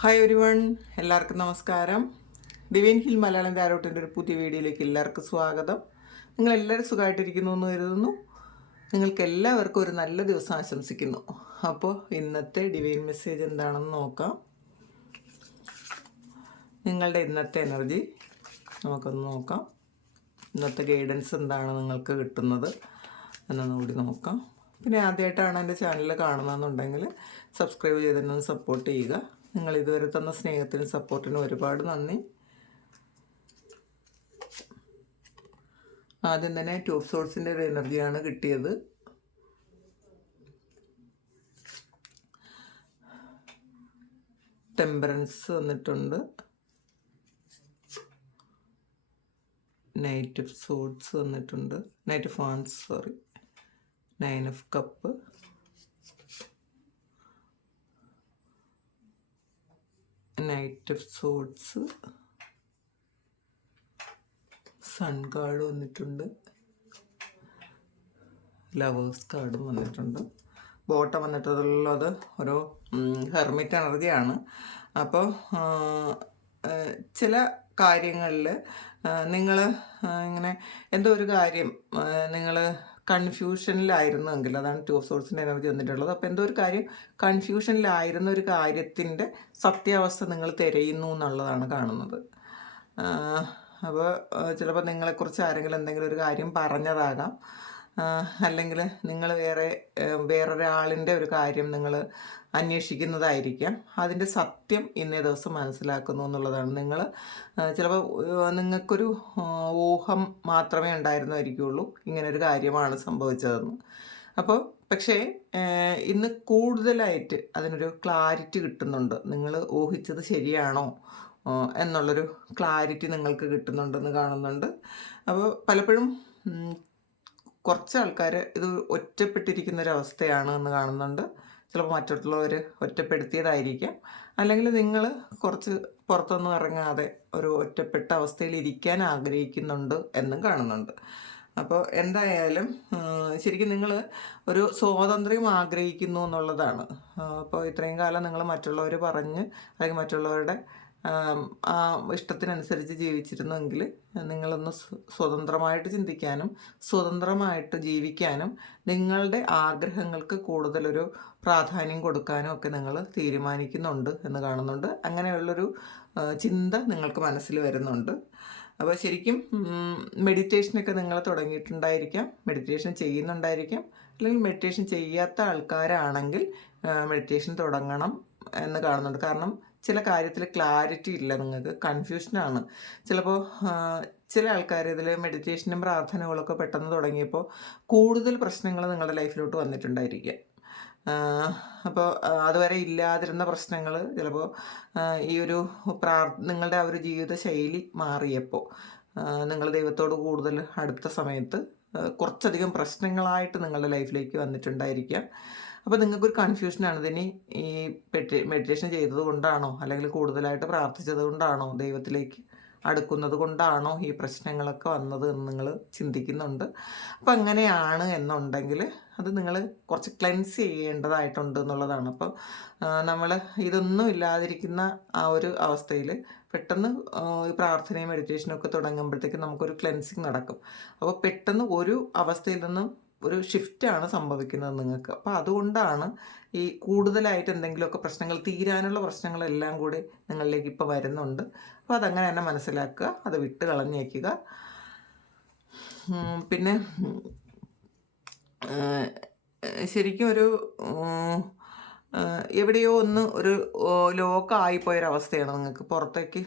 Hi ഒരുവൺ എല്ലാവർക്കും നമസ്കാരം. ദിവ്യൻ hill Malayalam താരോട്ടിന്റെ ഒരു പുതിയ വീഡിയോയിലേക്ക് എല്ലാവർക്കും സ്വാഗതം. നിങ്ങൾ എല്ലാവരും സുഖമായിട്ടിരിക്കുന്നു എന്ന് കരുതുന്നു. നിങ്ങൾക്ക് എല്ലാവർക്കും ഒരു നല്ല ദിവസം ആശംസിക്കുന്നു. അപ്പോൾ ഇന്നത്തെ ഡിവൈൻ മെസ്സേജ് എന്താണെന്ന് നോക്കാം. നിങ്ങളുടെ ഇന്നത്തെ എനർജി നമുക്കൊന്ന് നോക്കാം. ഇന്നത്തെ ഗൈഡൻസ് എന്താണ് നിങ്ങൾക്ക് കിട്ടുന്നത് എന്നൊന്ന് കൂടി നോക്കാം. പിന്നെ ആദ്യമായിട്ടാണ് എന്റെ ചാനൽ കാണുന്നതെന്നുണ്ടെങ്കിൽ സബ്സ്ക്രൈബ് ചെയ്തിട്ടൊന്ന് സപ്പോർട്ട് ചെയ്യുക. നിങ്ങൾ ഇതുവരെ തന്ന സ്നേഹത്തിനും സപ്പോർട്ടിനും ഒരുപാട് നന്ദി. ആദ്യം തന്നെ ട്യൂബ് സോഴ്സിന്റെ ഒരു എനർജിയാണ് കിട്ടിയത്. ടെമ്പറൻസ് വന്നിട്ടുണ്ട്. നൈറ്റ് ഓഫ് വന്നിട്ടുണ്ട്. Knight of sorry nine of cup knight of swords sun card വന്നിട്ടുണ്ട്. ലവേഴ്സ് കാർഡും വന്നിട്ടുണ്ട്. ബോട്ടം വന്നിട്ടുള്ളത് ഒരു ഹെർമിറ്റ് എനർജിയാണ് അപ്പോൾ ചില കാര്യങ്ങളിൽ നിങ്ങൾ ഇങ്ങനെ എന്തോ ഒരു കാര്യം നിങ്ങൾ കൺഫ്യൂഷനിലായിരുന്നെങ്കിൽ അതാണ് ടു സോഴ്സിന്റെ എനർജി വന്നിട്ടുള്ളത്. അപ്പോൾ എന്തോ ഒരു കാര്യം കൺഫ്യൂഷനിലായിരുന്ന ഒരു കാര്യത്തിന്റെ സത്യാവസ്ഥ നിങ്ങൾ തിരയുന്നു എന്നുള്ളതാണ് കാണുന്നത്. അപ്പോൾ ചിലപ്പോൾ നിങ്ങളെക്കുറിച്ച് ആരെങ്കിലും എന്തെങ്കിലും ഒരു കാര്യം പറഞ്ഞതാകാം. അല്ലെങ്കിൽ നിങ്ങൾ വേറെ വേറൊരാളിന്റെ ഒരു കാര്യം നിങ്ങൾ അന്വേഷിക്കുന്നതായിരിക്കാം. അതിന്റെ സത്യം ഇന്നേ ദിവസം മനസ്സിലാക്കുന്നു എന്നുള്ളതാണ്. നിങ്ങൾ ചിലപ്പോൾ നിങ്ങൾക്കൊരു ഊഹം മാത്രമേ ഉണ്ടായിരുന്നായിരിക്കുള്ളൂ. ഇങ്ങനൊരു കാര്യമാണ് സംഭവിച്ചതെന്ന്. അപ്പോൾ പക്ഷേ ഇന്ന് കൂടുതലായിട്ട് അതിനൊരു ക്ലാരിറ്റി കിട്ടുന്നുണ്ട്. നിങ്ങൾ ഊഹിച്ചത് ശരിയാണോ എന്നുള്ളൊരു ക്ലാരിറ്റി നിങ്ങൾക്ക് കിട്ടുന്നുണ്ടെന്ന് കാണുന്നുണ്ട്. അപ്പോൾ പലപ്പോഴും കുറച്ച് ആൾക്കാർ ഇത് ഒറ്റപ്പെട്ടിരിക്കുന്ന ഒരു അവസ്ഥയാണ് എന്ന് കാണുന്നുണ്ട്. ചിലപ്പോൾ മറ്റുള്ളവർ ഒറ്റപ്പെടുത്തിയതായിരിക്കാം. അല്ലെങ്കിൽ നിങ്ങൾ കുറച്ച് പുറത്തൊന്നും ഇറങ്ങാതെ ഒരു ഒറ്റപ്പെട്ട അവസ്ഥയിൽ ഇരിക്കാൻ ആഗ്രഹിക്കുന്നുണ്ട് എന്നും കാണുന്നുണ്ട്. അപ്പോൾ എന്തായാലും ശരിക്കും നിങ്ങൾ ഒരു സ്വാതന്ത്ര്യം ആഗ്രഹിക്കുന്നു എന്നുള്ളതാണ്. അപ്പോൾ ഇത്രയും കാലം നിങ്ങൾ മറ്റുള്ളവർ പറഞ്ഞ് അല്ലെങ്കിൽ മറ്റുള്ളവരുടെ ആ ഇഷ്ടത്തിനനുസരിച്ച് ജീവിച്ചിരുന്നെങ്കിൽ നിങ്ങളൊന്ന് സ്വതന്ത്രമായിട്ട് ചിന്തിക്കാനും സ്വതന്ത്രമായിട്ട് ജീവിക്കാനും നിങ്ങളുടെ ആഗ്രഹങ്ങൾക്ക് കൂടുതലൊരു പ്രാധാന്യം കൊടുക്കാനും ഒക്കെ നിങ്ങൾ തീരുമാനിക്കുന്നുണ്ട് എന്ന് കാണുന്നുണ്ട്. അങ്ങനെയുള്ളൊരു ചിന്ത നിങ്ങൾക്ക് മനസ്സിൽ വരുന്നുണ്ട്. അപ്പോൾ ശരിക്കും മെഡിറ്റേഷനൊക്കെ നിങ്ങൾ തുടങ്ങിയിട്ടുണ്ടായിരിക്കാം. മെഡിറ്റേഷൻ ചെയ്യുന്നുണ്ടായിരിക്കാം. അല്ലെങ്കിൽ മെഡിറ്റേഷൻ ചെയ്യാത്ത ആൾക്കാരാണെങ്കിൽ മെഡിറ്റേഷൻ തുടങ്ങണം എന്ന് കാണുന്നുണ്ട്. കാരണം ചില കാര്യത്തിൽ ക്ലാരിറ്റി ഇല്ല നിങ്ങൾക്ക്. കൺഫ്യൂഷനാണ് ചിലപ്പോൾ ചില ആൾക്കാർ ഇതിൽ മെഡിറ്റേഷനും പ്രാർത്ഥനകളൊക്കെ പെട്ടെന്ന് തുടങ്ങിയപ്പോൾ കൂടുതൽ പ്രശ്നങ്ങൾ നിങ്ങളുടെ ലൈഫിലോട്ട് വന്നിട്ടുണ്ടായിരിക്കുക. അപ്പോൾ അതുവരെ ഇല്ലാതിരുന്ന പ്രശ്നങ്ങൾ ചിലപ്പോൾ ഈ ഒരു പ്രാർ നിങ്ങളുടെ ആ ഒരു ജീവിത ശൈലി മാറിയപ്പോൾ നിങ്ങൾ ദൈവത്തോട് കൂടുതൽ അടുത്ത സമയത്ത് കുറച്ചധികം പ്രശ്നങ്ങളായിട്ട് നിങ്ങളുടെ ലൈഫിലേക്ക് വന്നിട്ടുണ്ടായിരിക്കാം അപ്പോൾ നിങ്ങൾക്കൊരു കൺഫ്യൂഷനാണ് ഇതിനി ഈ മെഡിറ്റേഷൻ ചെയ്തത് കൊണ്ടാണോ? അല്ലെങ്കിൽ കൂടുതലായിട്ട് പ്രാർത്ഥിച്ചത് കൊണ്ടാണോ? ദൈവത്തിലേക്ക് അടുക്കുന്നത് കൊണ്ടാണോ ഈ പ്രശ്നങ്ങളൊക്കെ വന്നത് എന്ന് നിങ്ങൾ ചിന്തിക്കുന്നുണ്ട്. അപ്പം അങ്ങനെയാണ് എന്നുണ്ടെങ്കിൽ അത് നിങ്ങൾ കുറച്ച് ക്ലെൻസ് ചെയ്യേണ്ടതായിട്ടുണ്ട് എന്നുള്ളതാണ്. അപ്പോൾ നമ്മൾ ഇതൊന്നും ഇല്ലാതിരിക്കുന്ന ആ ഒരു അവസ്ഥയിൽ പെട്ടെന്ന് പ്രാർത്ഥനയും മെഡിറ്റേഷനും ഒക്കെ തുടങ്ങുമ്പോഴത്തേക്കും നമുക്കൊരു ക്ലെൻസിങ് നടക്കും. അപ്പോൾ പെട്ടെന്ന് ഒരു അവസ്ഥയിൽ നിന്നും ഒരു ഷിഫ്റ്റാണ് സംഭവിക്കുന്നത് നിങ്ങൾക്ക്. അപ്പോൾ അതുകൊണ്ടാണ് ഈ കൂടുതലായിട്ട് എന്തെങ്കിലുമൊക്കെ പ്രശ്നങ്ങൾ തീരാനുള്ള പ്രശ്നങ്ങളെല്ലാം കൂടി നിങ്ങളിലേക്ക് ഇപ്പോൾ വരുന്നുണ്ട്. അപ്പോൾ അതങ്ങനെ തന്നെ മനസ്സിലാക്കുക അത് വിട്ട് കളഞ്ഞേക്കുക. പിന്നെ ശരിക്കും ഒരു എവിടെയോ ഒന്ന് ഒരു ലോക്കായിപ്പോയൊരവസ്ഥയാണ് നിങ്ങൾക്ക് പുറത്തേക്ക്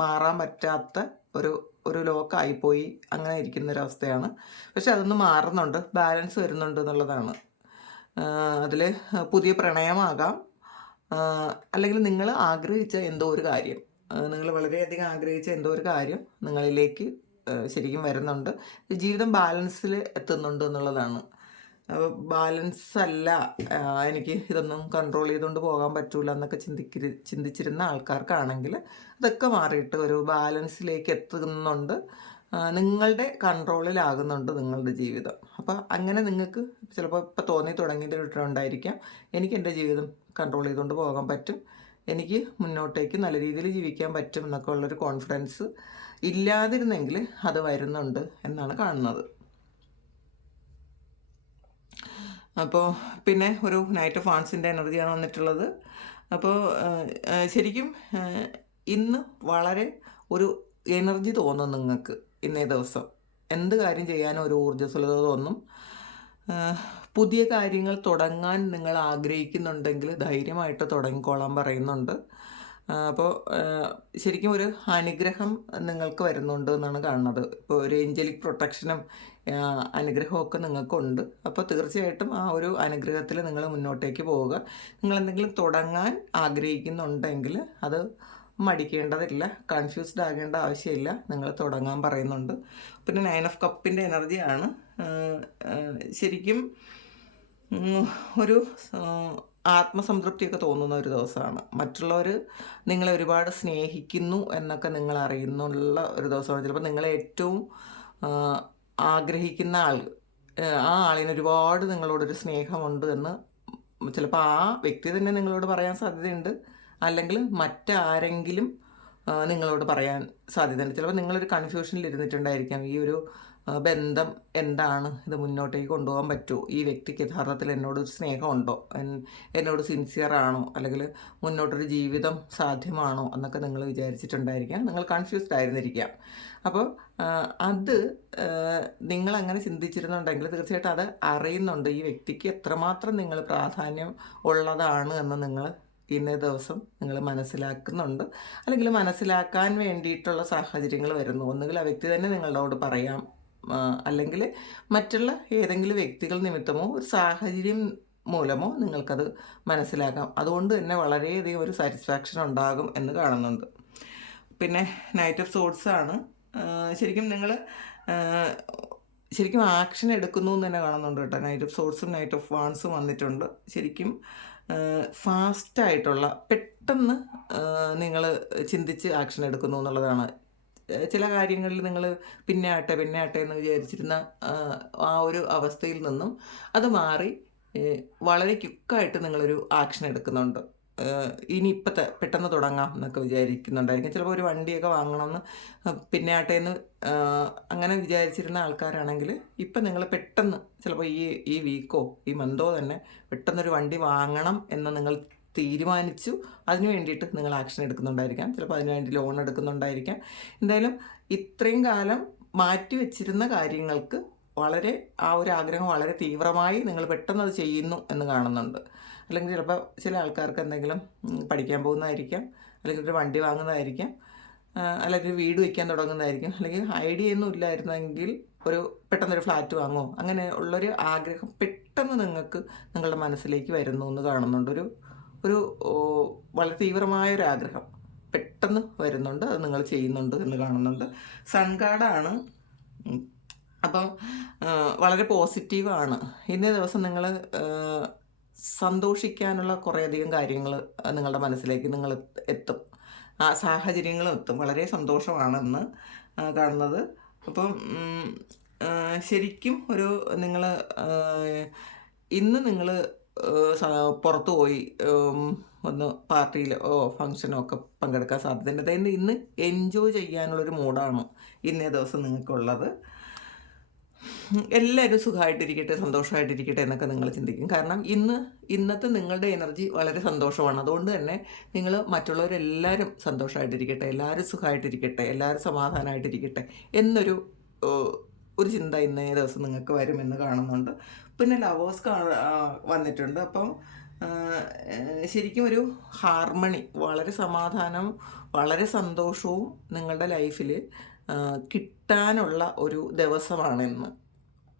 മാറാൻ പറ്റാത്ത ഒരു ഒരു ലോക്കായിപ്പോയി അങ്ങനെ ഇരിക്കുന്നൊരവസ്ഥയാണ്. പക്ഷെ അതൊന്ന് മാറുന്നുണ്ട്. ബാലൻസ് വരുന്നുണ്ട് എന്നുള്ളതാണ്. അതിൽ പുതിയ പ്രണയമാകാം. അല്ലെങ്കിൽ നിങ്ങൾ ആഗ്രഹിച്ച എന്തോ ഒരു കാര്യം. നിങ്ങൾ വളരെയധികം ആഗ്രഹിച്ച എന്തോ ഒരു കാര്യം നിങ്ങളിലേക്ക് ശരിക്കും വരുന്നുണ്ട്. ജീവിതം ബാലൻസിൽ എത്തുന്നുണ്ട് എന്നുള്ളതാണ്. ബാലൻസ് അല്ല എനിക്ക് ഇതൊന്നും കൺട്രോൾ ചെയ്തുകൊണ്ട് പോകാൻ പറ്റൂല എന്നൊക്കെ ചിന്തിക്ക ചിന്തിച്ചിരുന്ന ആൾക്കാർക്കാണെങ്കിൽ അതൊക്കെ മാറിയിട്ട് ഒരു ബാലൻസിലേക്ക് എത്തുന്നുണ്ട്. നിങ്ങളുടെ കൺട്രോളിലാകുന്നുണ്ട് നിങ്ങളുടെ ജീവിതം. അപ്പോൾ അങ്ങനെ നിങ്ങൾക്ക് ചിലപ്പോൾ ഇപ്പോൾ തോന്നി തുടങ്ങിയിട്ടുണ്ടായിരിക്കാം എനിക്ക് എന്റെ ജീവിതം കൺട്രോൾ ചെയ്തുകൊണ്ട് പോകാൻ പറ്റും. എനിക്ക് മുന്നോട്ടേക്ക് നല്ല രീതിയിൽ ജീവിക്കാൻ പറ്റും എന്നൊക്കെ ഉള്ളൊരു കോൺഫിഡൻസ് ഇല്ലാതിരുന്നെങ്കിൽ അത് വരുന്നുണ്ട് എന്നാണ് കാണുന്നത്. അപ്പോൾ പിന്നെ ഒരു നൈറ്റ് ഓഫ് ആൺസിന്റെ എനർജിയാണ് വന്നിട്ടുള്ളത്. അപ്പോൾ ശരിക്കും ഇന്ന് വളരെ ഒരു എനർജി തോന്നും നിങ്ങൾക്ക് ഇന്നേ ദിവസം. എന്ത് കാര്യം ചെയ്യാനും ഒരു ഊർജസ്വലത തോന്നും. പുതിയ കാര്യങ്ങൾ തുടങ്ങാൻ നിങ്ങൾ ആഗ്രഹിക്കുന്നുണ്ടെങ്കിൽ ധൈര്യമായിട്ട് തുടങ്ങിക്കോളാൻ പറയുന്നുണ്ട്. അപ്പോൾ ശരിക്കും ഒരു അനുഗ്രഹം നിങ്ങൾക്ക് വരുന്നുണ്ട് എന്നാണ് കാണുന്നത്. ഇപ്പോൾ ഒരു ഏഞ്ചലിക് പ്രൊട്ടക്ഷനും അനുഗ്രഹമൊക്കെ നിങ്ങൾക്കുണ്ട്. അപ്പോൾ തീർച്ചയായിട്ടും ആ ഒരു അനുഗ്രഹത്തിൽ നിങ്ങൾ മുന്നോട്ടേക്ക് പോവുക. നിങ്ങൾ എന്തെങ്കിലും തുടങ്ങാൻ ആഗ്രഹിക്കുന്നുണ്ടെങ്കിൽ അത് മടിക്കേണ്ടതില്ല. കൺഫ്യൂസ്ഡ് ആകേണ്ട ആവശ്യമില്ല. നിങ്ങൾ തുടങ്ങാൻ പറയുന്നുണ്ട്. പിന്നെ നയൻ ഓഫ് കപ്പിന്റെ എനർജിയാണ് ശരിക്കും ഒരു ആത്മസംതൃപ്തിയൊക്കെ തോന്നുന്ന ഒരു ദിവസമാണ്. മറ്റുള്ളവർ നിങ്ങളെ ഒരുപാട് സ്നേഹിക്കുന്നു എന്നൊക്കെ നിങ്ങൾ അറിയുന്നുള്ള ഒരു ദിവസമാണ്. ചിലപ്പോൾ നിങ്ങളെ ഏറ്റവും ആഗ്രഹിക്കുന്ന ആൾ ആ, ആളിന് ഒരുപാട് നിങ്ങളോടൊരു സ്നേഹമുണ്ട് എന്ന് ചിലപ്പോൾ ആ വ്യക്തി തന്നെ നിങ്ങളോട് പറയാൻ സാധ്യതയുണ്ട്. അല്ലെങ്കിൽ മറ്റാരെങ്കിലും നിങ്ങളോട് പറയാൻ സാധ്യതയുണ്ട്. ചിലപ്പോൾ നിങ്ങളൊരു കൺഫ്യൂഷനിൽ ഇരുന്നിട്ടുണ്ടായിരിക്കാം. ഈ ഒരു ബന്ധം എന്താണ്? ഇത് മുന്നോട്ടേക്ക് കൊണ്ടുപോകാൻ പറ്റുമോ? ഈ വ്യക്തിക്ക് യഥാർത്ഥത്തിൽ എന്നോട് സ്നേഹമുണ്ടോ? എന്നോട് സിൻസിയർ ആണോ? അല്ലെങ്കിൽ മുന്നോട്ടൊരു ജീവിതം സാധ്യമാണോ? എന്നൊക്കെ നിങ്ങൾ വിചാരിച്ചിട്ടുണ്ടായിരിക്കാം. നിങ്ങൾ കൺഫ്യൂസ്ഡ് ആയിരുന്നിരിക്കാം. അപ്പോൾ അത് നിങ്ങൾ അങ്ങനെ ചിന്തിച്ചിരുന്നുണ്ടെങ്കിൽ തീർച്ചയായിട്ടും അത് അറിയുന്നുണ്ട്. ഈ വ്യക്തിക്ക് എത്രമാത്രം നിങ്ങൾ പ്രാധാന്യം ഉള്ളതാണ് എന്ന് നിങ്ങൾ ഇന്നേ ദിവസം നിങ്ങൾ മനസ്സിലാക്കുന്നുണ്ട്. അല്ലെങ്കിൽ മനസ്സിലാക്കാൻ വേണ്ടിയിട്ടുള്ള സാഹചര്യങ്ങൾ വരുന്നു. ഒന്നുകിൽ ആ വ്യക്തി തന്നെ നിങ്ങളോട് പറയാം അല്ലെങ്കിൽ മറ്റുള്ള ഏതെങ്കിലും വ്യക്തികൾ നിമിത്തമോ ഒരു സാഹചര്യം മൂലമോ നിങ്ങൾക്കത് മനസ്സിലാക്കാം. അതുകൊണ്ട് തന്നെ വളരെയധികം ഒരു സാറ്റിസ്ഫാക്ഷൻ ഉണ്ടാകും എന്ന് കാണുന്നുണ്ട്. പിന്നെ നൈറ്റ് ഓഫ് സോഡ്സ് ആണ്. ശരിക്കും നിങ്ങൾ ശരിക്കും ആക്ഷൻ എടുക്കുന്നു എന്ന് തന്നെ കാണുന്നുണ്ട് കേട്ടോ. നൈറ്റ് ഓഫ് സോഴ്സും നൈറ്റ് ഓഫ് വാൺസും വന്നിട്ടുണ്ട്. ശരിക്കും ഫാസ്റ്റായിട്ടുള്ള പെട്ടെന്ന് നിങ്ങൾ ചിന്തിച്ച് ആക്ഷൻ എടുക്കുന്നു എന്നുള്ളതാണ്. ചില കാര്യങ്ങളിൽ നിങ്ങൾ പിന്നെ ആട്ടെ പിന്നെ ആട്ടെ എന്ന് വിചാരിച്ചിരുന്ന ആ, ഒരു അവസ്ഥയിൽ നിന്നും അത് മാറി വളരെ ക്യുക്കായിട്ട് നിങ്ങളൊരു ആക്ഷൻ എടുക്കുന്നുണ്ട്. ഇനി ഇപ്പം പെട്ടെന്ന് തുടങ്ങാം എന്നൊക്കെ വിചാരിക്കുന്നുണ്ടായിരിക്കും. ചിലപ്പോൾ ഒരു വണ്ടിയൊക്കെ വാങ്ങണമെന്ന് പിന്നെ ആട്ടേന്ന് അങ്ങനെ വിചാരിച്ചിരുന്ന ആൾക്കാരാണെങ്കിൽ ഇപ്പം നിങ്ങൾ പെട്ടെന്ന് ചിലപ്പോൾ ഈ ഈ വീക്കോ ഈ മന്തോ തന്നെ പെട്ടെന്നൊരു വണ്ടി വാങ്ങണം എന്ന് നിങ്ങൾ തീരുമാനിച്ചു അതിനു വേണ്ടിയിട്ട് നിങ്ങൾ ആക്ഷൻ എടുക്കുന്നുണ്ടായിരിക്കാം. ചിലപ്പോൾ അതിന് വേണ്ടി ലോൺ എടുക്കുന്നുണ്ടായിരിക്കാം. എന്തായാലും ഇത്രയും കാലം മാറ്റി വെച്ചിരുന്ന കാര്യങ്ങൾക്ക് വളരെ ആ ഒരു ആഗ്രഹം വളരെ തീവ്രമായി നിങ്ങൾ പെട്ടെന്ന് അത് ചെയ്യുന്നു എന്ന് കാണുന്നുണ്ട്. അല്ലെങ്കിൽ ചിലപ്പോൾ ചില ആൾക്കാർക്ക് എന്തെങ്കിലും പഠിക്കാൻ പോകുന്നതായിരിക്കാം അല്ലെങ്കിൽ ഒരു വണ്ടി വാങ്ങുന്നതായിരിക്കാം അല്ലെങ്കിൽ വീട് വയ്ക്കാൻ തുടങ്ങുന്നതായിരിക്കും അല്ലെങ്കിൽ ഐഡിയ ഒന്നും ഇല്ലായിരുന്നെങ്കിൽ ഒരു പെട്ടെന്നൊരു ഫ്ലാറ്റ് വാങ്ങുമോ അങ്ങനെ ഉള്ളൊരു ആഗ്രഹം പെട്ടെന്ന് നിങ്ങൾക്ക് നിങ്ങളുടെ മനസ്സിലേക്ക് വരുന്നു എന്ന് കാണുന്നുണ്ട്. ഒരു ഒരു വളരെ തീവ്രമായൊരു ആഗ്രഹം പെട്ടെന്ന് വരുന്നുണ്ട്. അത് നിങ്ങൾ ചെയ്യുന്നുണ്ട് എന്ന് കാണുന്നുണ്ട്. സൺഗാർഡാണ് അപ്പം വളരെ പോസിറ്റീവാണ്. ഇന്നേ ദിവസം നിങ്ങൾ സന്തോഷിക്കാനുള്ള കുറേയധികം കാര്യങ്ങൾ നിങ്ങളുടെ മനസ്സിലേക്ക് നിങ്ങൾ എത്തും. ആ സാഹചര്യങ്ങളും എത്തും. വളരെ സന്തോഷമാണെന്ന് കാണുന്നത്. അപ്പം ശരിക്കും ഒരു നിങ്ങൾ ഇന്ന് നിങ്ങൾ പുറത്തു പോയി ഒന്ന് പാർട്ടിയിലോ ഫങ്ഷനോ ഒക്കെ പങ്കെടുക്കാൻ സാധ്യതയുണ്ട്. അതായത് ഇന്ന് എൻജോയ് ചെയ്യാനുള്ളൊരു മൂഡാണ് ഇന്നേ ദിവസം നിങ്ങൾക്കുള്ളത്. എല്ലാവരും സുഖമായിട്ടിരിക്കട്ടെ സന്തോഷമായിട്ടിരിക്കട്ടെ എന്നൊക്കെ നിങ്ങൾ ചിന്തിക്കും. കാരണം ഇന്ന് ഇന്നത്തെ നിങ്ങളുടെ എനർജി വളരെ സന്തോഷമാണ്. അതുകൊണ്ട് തന്നെ നിങ്ങൾ മറ്റുള്ളവരെല്ലാവരും സന്തോഷമായിട്ടിരിക്കട്ടെ എല്ലാവരും സുഖമായിട്ടിരിക്കട്ടെ എല്ലാവരും സമാധാനമായിട്ടിരിക്കട്ടെ എന്നൊരു ഒരു ചിന്ത ഇന്നേ ദിവസം നിങ്ങൾക്ക് വരുമെന്ന് കാണുന്നുണ്ട്. പിന്നെ ലവേഴ്സ് വന്നിട്ടുണ്ട്. അപ്പം ശരിക്കും ഒരു ഹാർമണി വളരെ സമാധാനം വളരെ സന്തോഷവും നിങ്ങളുടെ ലൈഫിൽ കിട്ടാനുള്ള ഒരു ദിവസമാണെന്ന്.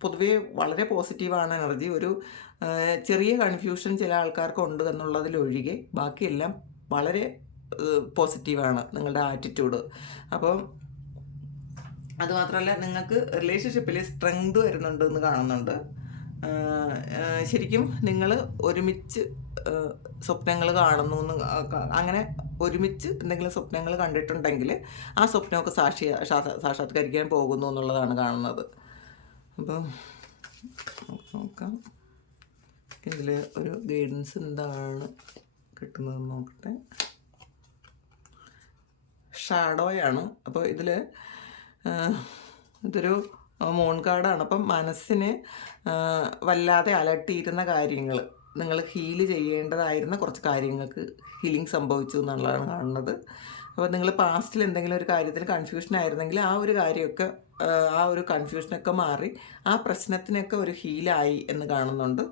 പൊതുവേ വളരെ പോസിറ്റീവാണ് എനർജി. ഒരു ചെറിയ കൺഫ്യൂഷൻ ചില ആൾക്കാർക്ക് ഉണ്ട് എന്നുള്ളതിലൊഴികെ ബാക്കിയെല്ലാം വളരെ പോസിറ്റീവാണ് നിങ്ങളുടെ ആറ്റിറ്റ്യൂഡ്. അപ്പം അതുമാത്രമല്ല നിങ്ങൾക്ക് റിലേഷൻഷിപ്പിൽ സ്ട്രെങ്ത് വരുന്നുണ്ട് എന്ന് കാണുന്നുണ്ട്. ശരിക്കും നിങ്ങൾ ഒരുമിച്ച് സ്വപ്നങ്ങൾ കാണുന്നു എന്ന് അങ്ങനെ ഒരുമിച്ച് എന്തെങ്കിലും സ്വപ്നങ്ങൾ കണ്ടിട്ടുണ്ടെങ്കിൽ ആ സ്വപ്നമൊക്കെ സാക്ഷി സാക്ഷാത്കരിക്കാൻ പോകുന്നു എന്നുള്ളതാണ് കാണുന്നത്. അപ്പം നോക്കാം. ഇതിൽ ഒരു ഗൈഡൻസ് എന്താണ് കിട്ടുന്നതെന്ന് നോക്കട്ടെ. ഷാഡോയാണ് അപ്പോൾ ഇതിൽ ഇതൊരു മൂൺ കാർഡാണ്. അപ്പം മനസ്സിന് വല്ലാതെ അലട്ടിയിരുന്ന കാര്യങ്ങൾ നിങ്ങൾ ഹീൽ ചെയ്യേണ്ടതായിരുന്ന കുറച്ച് കാര്യങ്ങൾക്ക് ഹീലിംഗ് സംഭവിച്ചു എന്നുള്ളതാണ് കാണുന്നത്. അപ്പോൾ നിങ്ങൾ പാസ്റ്റിൽ എന്തെങ്കിലും ഒരു കാര്യത്തിൽ കൺഫ്യൂഷൻ ആയിരുന്നെങ്കിൽ ആ ഒരു കാര്യമൊക്കെ ആ, ഒരു കൺഫ്യൂഷനൊക്കെ മാറി ആ പ്രശ്നത്തിനൊക്കെ ഒരു ഹീലായി എന്ന് കാണുന്നുണ്ട്.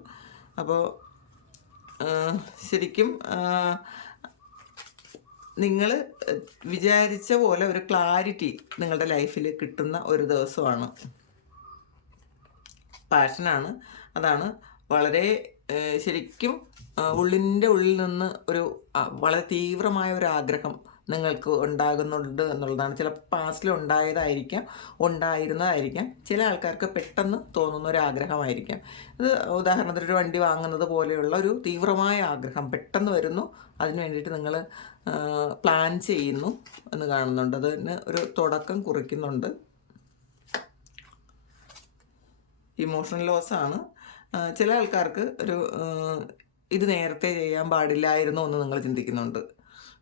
അപ്പോൾ ശരിക്കും നിങ്ങൾ വിചാരിച്ച പോലെ ഒരു ക്ലാരിറ്റി നിങ്ങളുടെ ലൈഫിൽ കിട്ടുന്ന ഒരു ദിവസമാണ്. പാഷനാണ് അതാണ് വളരെ ശരിക്കും ഉള്ളിന്റെ ഉള്ളിൽ നിന്ന് ഒരു വളരെ തീവ്രമായ ഒരു ആഗ്രഹം നിങ്ങൾക്ക് ഉണ്ടാകുന്നുണ്ട് എന്നുള്ളതാണ്. ചില പാസ്റ്റിൽ ഉണ്ടായതായിരിക്കാം ഉണ്ടായിരുന്നതായിരിക്കാം. ചില ആൾക്കാർക്ക് പെട്ടെന്ന് തോന്നുന്ന ഒരു ആഗ്രഹമായിരിക്കാം. ഇത് ഉദാഹരണത്തിന് ഒരു വണ്ടി വാങ്ങുന്നത് പോലെയുള്ള ഒരു തീവ്രമായ ആഗ്രഹം പെട്ടെന്ന് വരുന്നു. അതിന് വേണ്ടിയിട്ട് നിങ്ങൾ പ്ലാൻ ചെയ്യുന്നു എന്ന് കാണുന്നുണ്ട്. അതിന് ഒരു തുടക്കം കുറിക്കുന്നുണ്ട്. ഇമോഷണൽ ലോസ് ആണ്. ചില ആൾക്കാർക്ക് ഒരു ഇത് നേരത്തെ ചെയ്യാൻ പാടില്ലായിരുന്നു എന്ന് നിങ്ങൾ ചിന്തിക്കുന്നുണ്ട്.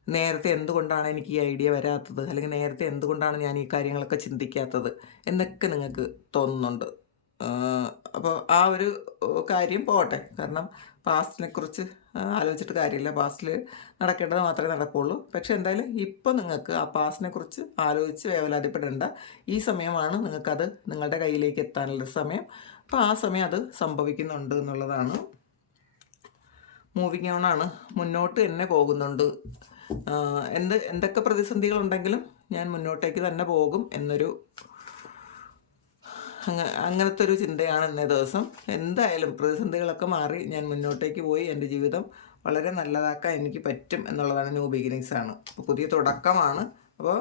നേരത്തെ എന്തുകൊണ്ടാണ് എനിക്ക് ഈ ഐഡിയ വരാത്തത്? അല്ലെങ്കിൽ നേരത്തെ എന്തുകൊണ്ടാണ് ഞാൻ ഈ കാര്യങ്ങളൊക്കെ ചിന്തിക്കാത്തത്? എന്നൊക്കെ നിങ്ങൾക്ക് തോന്നുന്നുണ്ട്. അപ്പോൾ ആ ഒരു കാര്യം പോട്ടെ കാരണം പാസ്റ്റിനെ കുറിച്ച് ആലോചിച്ചിട്ട് കാര്യമില്ല. പാസ്റ്റിൽ നടക്കേണ്ടത് മാത്രമേ നടക്കുള്ളൂ. പക്ഷെ എന്തായാലും ഇപ്പോൾ നിങ്ങൾക്ക് ആ പാസ്റ്റിനെ കുറിച്ച് ആലോചിച്ച് വേവലാതിപ്പെടേണ്ട ഈ സമയമാണ് നിങ്ങൾക്കത് നിങ്ങളുടെ കയ്യിലേക്ക് എത്താനുള്ള സമയം. അപ്പോൾ ആ സമയം അത് സംഭവിക്കുന്നുണ്ട് എന്നുള്ളതാണ്. മൂവിങ് ആണ്. മുന്നോട്ട് തന്നെ പോകുന്നുണ്ട്. എന്ത് എന്തൊക്കെ പ്രതിസന്ധികളുണ്ടെങ്കിലും ഞാൻ മുന്നോട്ടേക്ക് തന്നെ പോകും എന്നൊരു അങ്ങ അങ്ങനത്തെ ഒരു ചിന്തയാണ് ഇന്നേ ദിവസം. എന്തായാലും പ്രതിസന്ധികളൊക്കെ മാറി ഞാൻ മുന്നോട്ടേക്ക് പോയി എന്റെ ജീവിതം വളരെ നല്ലതാക്കാൻ എനിക്ക് പറ്റും എന്നുള്ളതാണ് ന്യൂ ബിഗിനിങ്സ് ആണ്. പുതിയ തുടക്കമാണ്. അപ്പോൾ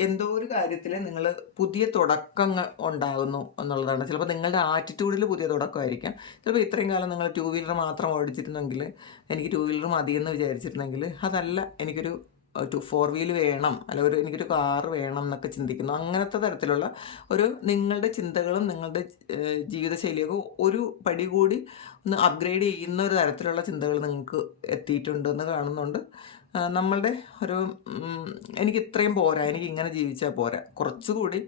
എന്തോ ഒരു കാര്യത്തിൽ നിങ്ങൾ പുതിയ തുടക്കങ്ങൾ ഉണ്ടാകുന്നു എന്നുള്ളതാണ്. ചിലപ്പോൾ നിങ്ങളുടെ ആറ്റിറ്റ്യൂഡിൽ പുതിയ തുടക്കമായിരിക്കാം. ചിലപ്പോൾ ഇത്രയും കാലം നിങ്ങൾ ടൂ വീലർ മാത്രം ഓടിച്ചിരുന്നെങ്കിൽ എനിക്ക് ടൂ വീലർ മതി എന്ന് വിചാരിച്ചിരുന്നെങ്കിൽ അതല്ല എനിക്കൊരു ടു ഫോർ വീൽ വേണം അല്ലെങ്കിൽ ഒരു എനിക്കൊരു കാർ വേണം എന്നൊക്കെ ചിന്തിക്കുന്നു. അങ്ങനത്തെ തരത്തിലുള്ള ഒരു നിങ്ങളുടെ ചിന്തകളും നിങ്ങളുടെ ജീവിതശൈലിയൊക്കെ ഒരു പടി കൂടി ഒന്ന് അപ്ഗ്രേഡ് ചെയ്യുന്ന ഒരു തരത്തിലുള്ള ചിന്തകൾ നിങ്ങൾക്ക് എത്തിയിട്ടുണ്ടെന്ന് കാണുന്നുണ്ട്. ആ, നമ്മളുടെ ഒരു എനിക്ക് ഇത്രയും പോരാ എനിക്ക് ഇങ്ങനെ ജീവിച്ചാൽ പോരാ. കുറച്ചുകൂടി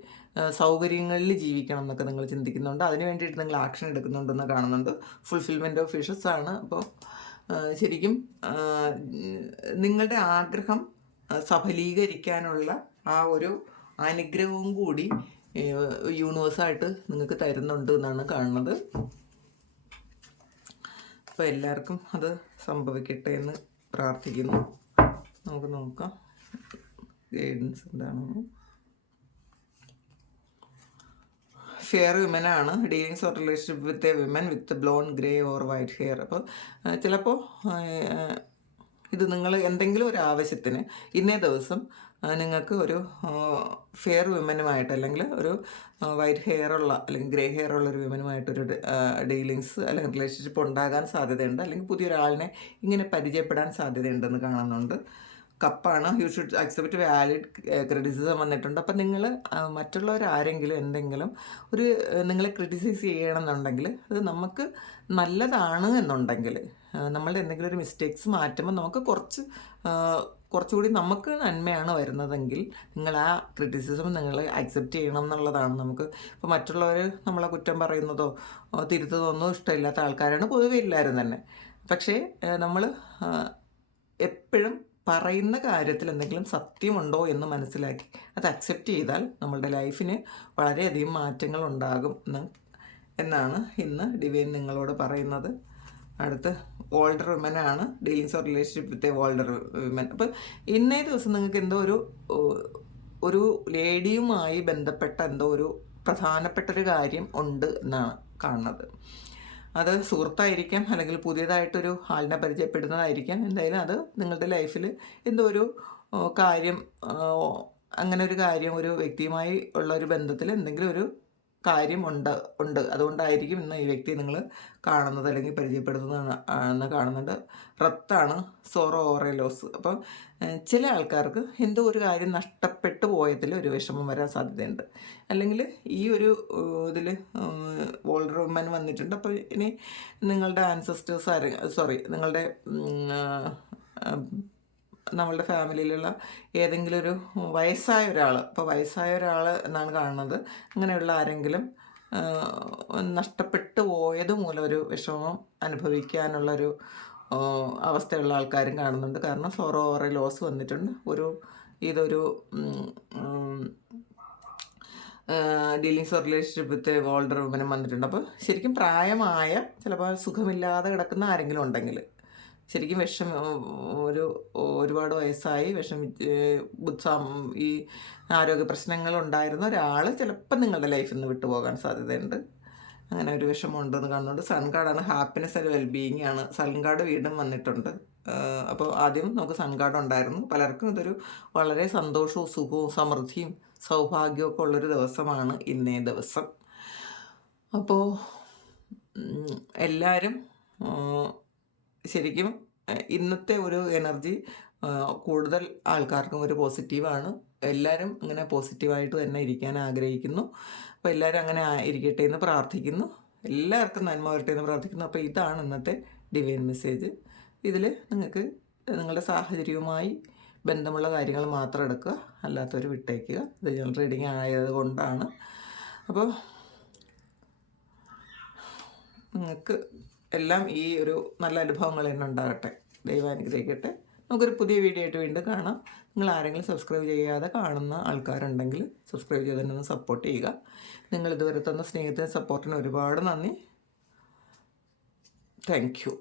സൗകര്യങ്ങളിൽ ജീവിക്കണം എന്നൊക്കെ നിങ്ങൾ ചിന്തിക്കുന്നുണ്ട്. അതിന് വേണ്ടിയിട്ട് നിങ്ങൾ ആക്ഷൻ എടുക്കുന്നുണ്ടെന്ന് കാണുന്നുണ്ട്. ഫുൾഫിൽമെന്റ് ഓഫ് വിഷസ് ആണ്. അപ്പോൾ ശരിക്കും നിങ്ങളുടെ ആഗ്രഹം സഫലീകരിക്കാനുള്ള ആ ഒരു അനുഗ്രഹവും കൂടി യൂണിവേഴ്സായിട്ട് നിങ്ങൾക്ക് തരുന്നുണ്ട് എന്നാണ് കാണുന്നത്. അപ്പോൾ എല്ലാവർക്കും അത് സംഭവിക്കട്ടെ എന്ന് പ്രാർത്ഥിക്കുന്നു. നമുക്ക് നോക്കാം. ഗൈഡൻസ് എന്താണെന്ന് ഫെയർ വിമൻ ആണ്. Dealings or relationship with a women with blonde grey or white hair അപ്പോൾ ചിലപ്പോൾ ഇത് നിങ്ങൾ എന്തെങ്കിലും ഒരു ആവശ്യത്തിന് ഇന്നേ ദിവസം നിങ്ങൾക്ക് ഒരു ഫെയർ വിമനുമായിട്ട് അല്ലെങ്കിൽ ഒരു വൈറ്റ് ഹെയർ ഉള്ള അല്ലെങ്കിൽ ഗ്രേ ഹെയർ ഉള്ള ഒരു വിമനുമായിട്ടൊരു ഡീലിങ്സ് അല്ലെങ്കിൽ റിലേഷൻഷിപ്പ് ഉണ്ടാകാൻ സാധ്യതയുണ്ട്. അല്ലെങ്കിൽ പുതിയൊരാളിനെ ഇങ്ങനെ പരിചയപ്പെടാൻ സാധ്യതയുണ്ടെന്ന് കാണുന്നുണ്ട്. കപ്പാണ്. You should accept valid criticism വന്നിട്ടുണ്ട്. അപ്പം നിങ്ങൾ മറ്റുള്ളവർ ആരെങ്കിലും എന്തെങ്കിലും ഒരു നിങ്ങളെ ക്രിറ്റിസൈസ് ചെയ്യണമെന്നുണ്ടെങ്കിൽ അത് നമുക്ക് നല്ലതാണ് എന്നുണ്ടെങ്കിൽ നമ്മളുടെ എന്തെങ്കിലും ഒരു മിസ്റ്റേക്സ് മാറ്റുമ്പോൾ നമുക്ക് കുറച്ച് കുറച്ചുകൂടി നമുക്ക് നന്മയാണ് വരുന്നതെങ്കിൽ നിങ്ങൾ ആ ക്രിറ്റിസിസം നിങ്ങൾ അക്സെപ്റ്റ് ചെയ്യണം എന്നുള്ളതാണ് നമുക്ക്. ഇപ്പോൾ മറ്റുള്ളവർ നമ്മളെ കുറ്റം പറയുന്നതോ തിരുത്തതോ ഒന്നും ഇഷ്ടമില്ലാത്ത ആൾക്കാരാണ് പൊതുവെ എല്ലാവരും തന്നെ. പക്ഷേ നമ്മൾ എപ്പോഴും പറയുന്ന കാര്യത്തിൽ എന്തെങ്കിലും സത്യമുണ്ടോ എന്ന് മനസ്സിലാക്കി അത് അക്സെപ്റ്റ് ചെയ്താൽ നമ്മളുടെ ലൈഫിന് വളരെയധികം മാറ്റങ്ങൾ ഉണ്ടാകും എന്ന് എന്നാണ് ഇന്ന് ഡിവൈൻ നിങ്ങളോട് പറയുന്നത്. അടുത്ത് older വിമനാണ് dealings or relationship with a older women അപ്പോൾ ഇന്നേ ദിവസം നിങ്ങൾക്ക് എന്തോ ഒരു ഒരു ലേഡിയുമായി ബന്ധപ്പെട്ട എന്തോ ഒരു പ്രധാനപ്പെട്ട ഒരു കാര്യം ഉണ്ട് എന്നാണ് കാണുന്നത്. അത് സുഹൃത്തായിരിക്കാം അല്ലെങ്കിൽ പുതിയതായിട്ടൊരു ആളിനെ പരിചയപ്പെടുന്നതായിരിക്കാം. എന്തായാലും അത് നിങ്ങളുടെ ലൈഫിൽ എന്തോ ഒരു കാര്യം അങ്ങനെ ഒരു കാര്യം ഒരു വ്യക്തിയുമായി ഉള്ള ഒരു ബന്ധത്തിൽ എന്തെങ്കിലും ഒരു കാര്യം ഉണ്ട്. അതുകൊണ്ടായിരിക്കും ഇന്ന് ഈ വ്യക്തി നിങ്ങൾ കാണുന്നത് അല്ലെങ്കിൽ പരിചയപ്പെടുന്നത് എന്ന് കാണുന്നുണ്ട് റത്താണ് സോറോ ഓറലോസ് അപ്പം ചില ആൾക്കാർക്ക് എന്തോ ഒരു കാര്യം നഷ്ടപ്പെട്ടു പോയതിൽ ഒരു വിഷമം വരാൻ സാധ്യതയുണ്ട്. അല്ലെങ്കിൽ ഈ ഒരു ഇതിൽ ഓൾഡർ വുമൻ വന്നിട്ടുണ്ട്. അപ്പോൾ ഇനി നിങ്ങളുടെ ആൻസസ്റ്റേഴ്സ് ആരെ സോറി നിങ്ങളുടെ നമ്മളുടെ ഫാമിലിയിലുള്ള ഏതെങ്കിലും ഒരു വയസ്സായ ഒരാൾ ഇപ്പോൾ വയസ്സായ ഒരാൾ എന്നാണ് കാണുന്നത്. അങ്ങനെയുള്ള ആരെങ്കിലും നഷ്ടപ്പെട്ടു പോയത് മൂലം ഒരു വിഷമം അനുഭവിക്കാനുള്ളൊരു അവസ്ഥയുള്ള ആൾക്കാരും കാണുന്നുണ്ട്. കാരണം സോറോ ഓറെ ലോസ് വന്നിട്ടുണ്ട്. ഒരു ഇതൊരു dealings or relationship with older വുമനും വന്നിട്ടുണ്ട്. അപ്പോൾ ശരിക്കും പ്രായമായ ചിലപ്പോൾ സുഖമില്ലാതെ കിടക്കുന്ന ആരെങ്കിലും ഉണ്ടെങ്കിൽ ശരിക്കും വിഷം ഒരു ഒരുപാട് വയസ്സായി വിഷം ഈ ആരോഗ്യ പ്രശ്നങ്ങൾ ഉണ്ടായിരുന്ന ഒരാൾ ചിലപ്പോൾ നിങ്ങളുടെ ലൈഫിൽ നിന്ന് വിട്ടുപോകാൻ സാധ്യതയുണ്ട്. അങ്ങനെ ഒരു വിഷമമുണ്ടെന്ന് കാണുന്നുണ്ട്. സൺ കാർഡാണ് ഹാപ്പിനെസ് ആൻഡ് വെൽബീയിങ് ആണ്. സൺ കാർഡ് വീണ്ടും വന്നിട്ടുണ്ട്. അപ്പോൾ ആദ്യം നമുക്ക് സൺ കാർഡ് ഉണ്ടായിരുന്നു. പലർക്കും ഇതൊരു വളരെ സന്തോഷവും സുഖവും സമൃദ്ധിയും സൗഭാഗ്യവും ഒക്കെ ഉള്ളൊരു ദിവസമാണ് ഇന്നേ ദിവസം. അപ്പോൾ എല്ലാവരും ശരിക്കും ഇന്നത്തെ ഒരു എനർജി കൂടുതൽ ആൾക്കാർക്കും ഒരു പോസിറ്റീവാണ്. എല്ലാവരും അങ്ങനെ പോസിറ്റീവായിട്ട് തന്നെ ഇരിക്കാൻ ആഗ്രഹിക്കുന്നു. അപ്പോൾ എല്ലാവരും അങ്ങനെ ഇരിക്കട്ടെ എന്ന് പ്രാർത്ഥിക്കുന്നു. എല്ലാവർക്കും നന്മ വരട്ടെ എന്ന് പ്രാർത്ഥിക്കുന്നു. അപ്പോൾ ഇതാണ് ഇന്നത്തെ ഡിവൈൻ മെസ്സേജ് ഇതിൽ നിങ്ങൾക്ക് നിങ്ങളുടെ സാഹചര്യവുമായി ബന്ധമുള്ള കാര്യങ്ങൾ മാത്രം എടുക്കുക. അല്ലാത്തവർ വിട്ടേക്കുക. ഇത് ജനറൽ റീഡിങ് ആയത് കൊണ്ടാണ്. അപ്പോൾ നിങ്ങൾക്ക് എല്ലാം ഈ ഒരു നല്ല അനുഭവങ്ങൾ തന്നെ ഉണ്ടാകട്ടെ. ദൈവം അനുഗ്രഹിക്കട്ടെ. നമുക്കൊരു പുതിയ വീഡിയോ ആയിട്ട് വീണ്ടും കാണാം. നിങ്ങൾ ആരെങ്കിലും സബ്സ്ക്രൈബ് ചെയ്യാതെ കാണുന്ന ആൾക്കാരുണ്ടെങ്കിൽ സബ്സ്ക്രൈബ് ചെയ്ത് തന്നെ ഒന്ന് സപ്പോർട്ട് ചെയ്യുക. നിങ്ങൾ ഇതുവരെ തന്ന സ്നേഹത്തിന് സപ്പോർട്ടിന് ഒരുപാട് നന്ദി. Thank you